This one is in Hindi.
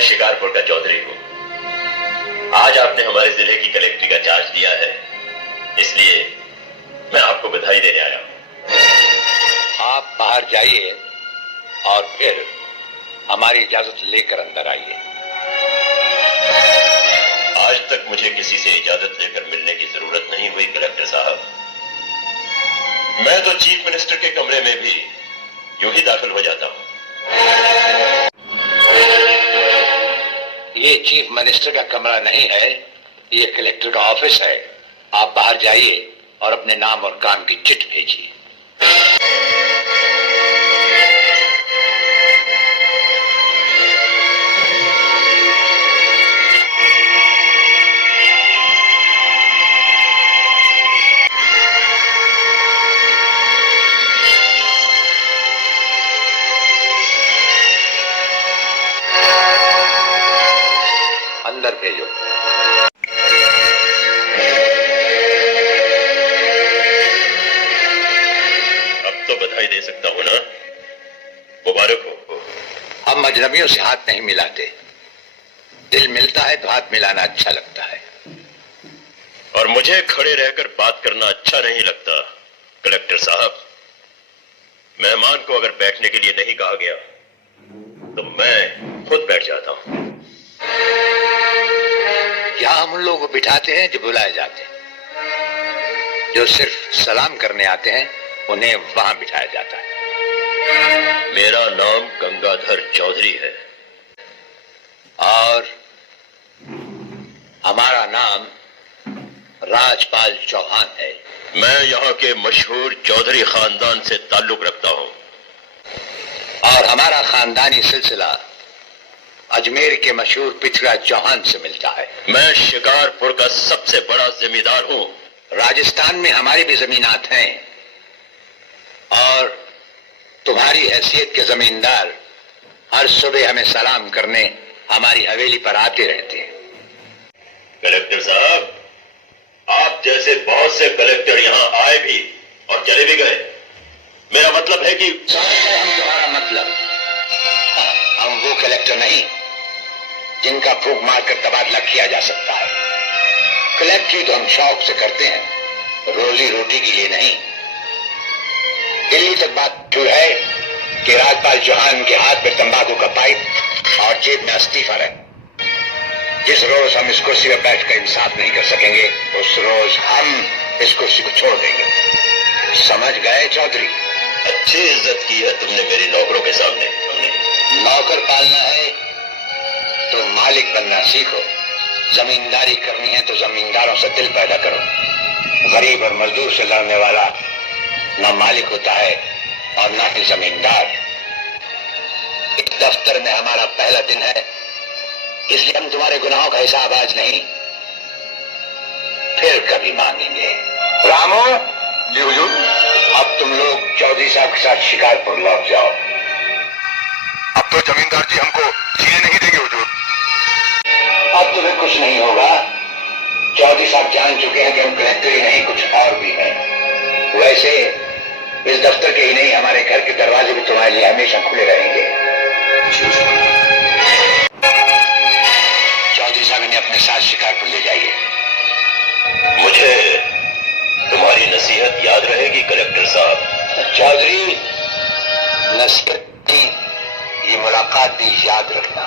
मैं शिकारपुर का चौधरी हूं। आज आपने हमारे जिले की कलेक्ट्री का चार्ज लिया है, इसलिए मैं आपको बधाई देने आया हूं। आप बाहर जाइए और फिर हमारी इजाजत लेकर अंदर आइए। आज तक मुझे किसी से इजाजत लेकर मिलने की जरूरत नहीं हुई कलेक्टर साहब। मैं तो चीफ मिनिस्टर के कमरे में भी यूं ही दाखिल हो जाता हूं। ये चीफ मिनिस्टर का कमरा नहीं है, ये कलेक्टर का ऑफिस है। आप बाहर जाइए और अपने नाम और काम की चिट भेजिए। अंदर भेजो। अब तो बधाई दे सकता हूं ना? मुबारक हो। हम अजनबियों से हाथ नहीं मिलाते। दिल मिलता है तो हाथ मिलाना अच्छा लगता है। और मुझे खड़े रहकर बात करना अच्छा नहीं लगता कलेक्टर साहब। मेहमान को अगर बैठने के लिए नहीं कहा गया तो मैं खुद बैठ जाता हूं। यहां हम उन लोगों को बिठाते हैं जो बुलाए जाते हैं। जो सिर्फ सलाम करने आते हैं उन्हें वहां बिठाया जाता है। मेरा नाम गंगाधर चौधरी है और हमारा नाम राजपाल चौहान है। मैं यहाँ के मशहूर चौधरी खानदान से ताल्लुक रखता हूँ और हमारा खानदानी सिलसिला अजमेर के मशहूर पृथ्वीराज चौहान से मिलता है। मैं शिकारपुर का सबसे बड़ा जमींदार हूँ। राजस्थान में हमारी भी जमीनात हैं और तुम्हारी हैसियत के जमींदार हर सुबह हमें सलाम करने हमारी हवेली पर आते रहते हैं। कलेक्टर साहब, आप जैसे बहुत से कलेक्टर यहाँ आए भी और चले भी गए। मेरा मतलब है कि हम तुम्हारा मतलब, हम वो कलेक्टर नहीं जिनका फूंक मारकर तबादला किया जा सकता है। कलेक्टरी तो हम शौक से करते हैं, रोजी रोटी के लिए नहीं। दिल्ली तक बात छू है कि राजपाल चौहान के हाथ में तंबाकू का पाइप और जेब में इस्तीफा है। जिस रोज हम इस कुर्सी पर बैठकर इंसाफ नहीं कर सकेंगे उस रोज हम इस कुर्सी को छोड़ देंगे। समझ गए चौधरी? अच्छी इज्जत की है तुमने मेरी नौकरों के सामने। नौकर पालना है तो मालिक बनना सीखो। जमींदारी करनी है तो जमींदारों से दिल पैदा करो। गरीब और मजदूर से लड़ने वाला ना मालिक होता है और ना ही जमींदार। इस दफ्तर में हमारा पहला दिन है, इसलिए हम तुम्हारे गुनाहों का हिसाब आज नहीं फिर कभी मांगेंगे। रामो जी हुजूर, अब तुम लोग चौधरी साहब के साथ शिकारपुर लौट जाओ। अब तो जमींदार जी हमको जीने नहीं देंगे हुजूर। अब तुम्हें कुछ नहीं होगा। चौधरी साहब जान चुके हैं कि हम कलेक्टर ही नहीं कुछ और भी हैं। वैसे इस दफ्तर के ही नहीं हमारे घर के दरवाजे भी तुम्हारे लिए हमेशा खुले रहेंगे। चौधरी साहब इन्हें अपने साथ शिकारपुर ले जाइए। मुझे तुम्हारी नसीहत याद रहेगी कलेक्टर साहब। चौधरी, नसीहत नहीं, ये मुलाकात भी याद रखना।